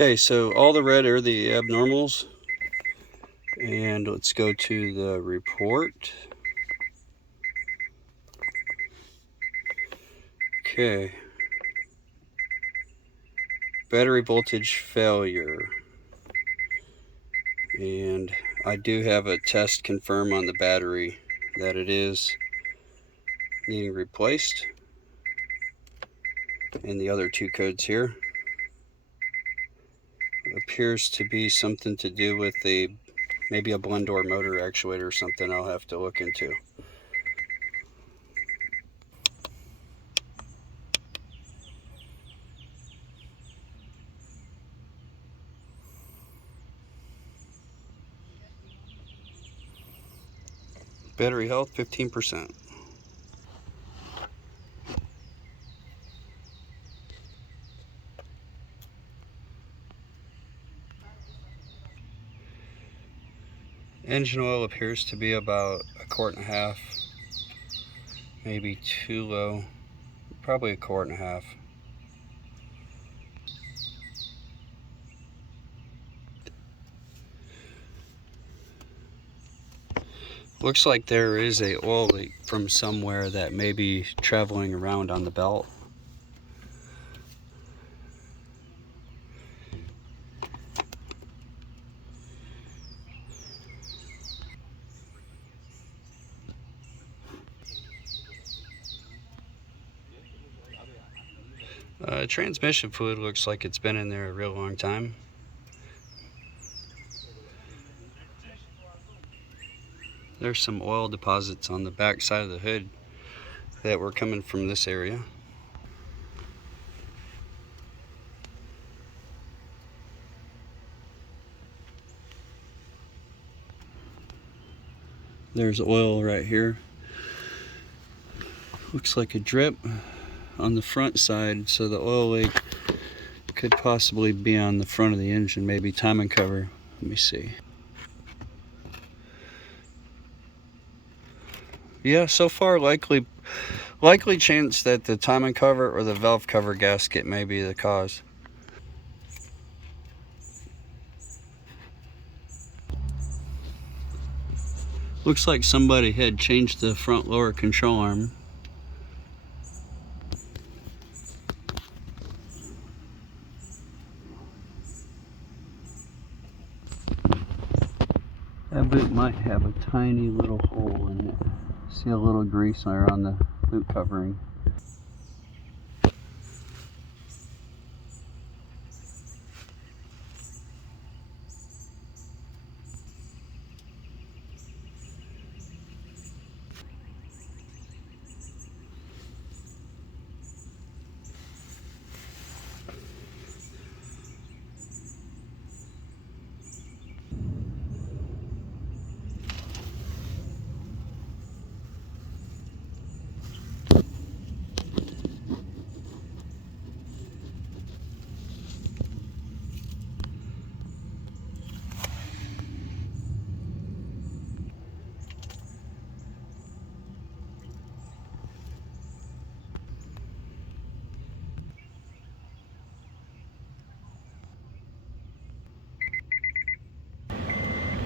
Okay, so all the red are the abnormals, and let's go to the report. Okay, battery voltage failure, and I do have a test confirm on the battery that it is needing replaced, and the other two codes here. It appears to be something to do with maybe a blend door motor actuator or something I'll have to look into. Battery health 15%. Engine oil appears to be about 1.5 quarts, maybe too low, probably 1.5 quarts. Looks like there is a oil leak from somewhere that may be traveling around on the belt. Transmission fluid looks like it's been in there a real long time. There's some oil deposits on the back side of the hood that were coming from this area. There's oil right here. Looks like a drip on the front side, so the oil leak could possibly be on the front of the engine, maybe timing cover. Let me see. Yeah, so far likely chance that the timing cover or the valve cover gasket may be the cause. Looks like somebody had changed the front lower control arm. That boot might have a tiny little hole in it. See a little grease there on the boot covering.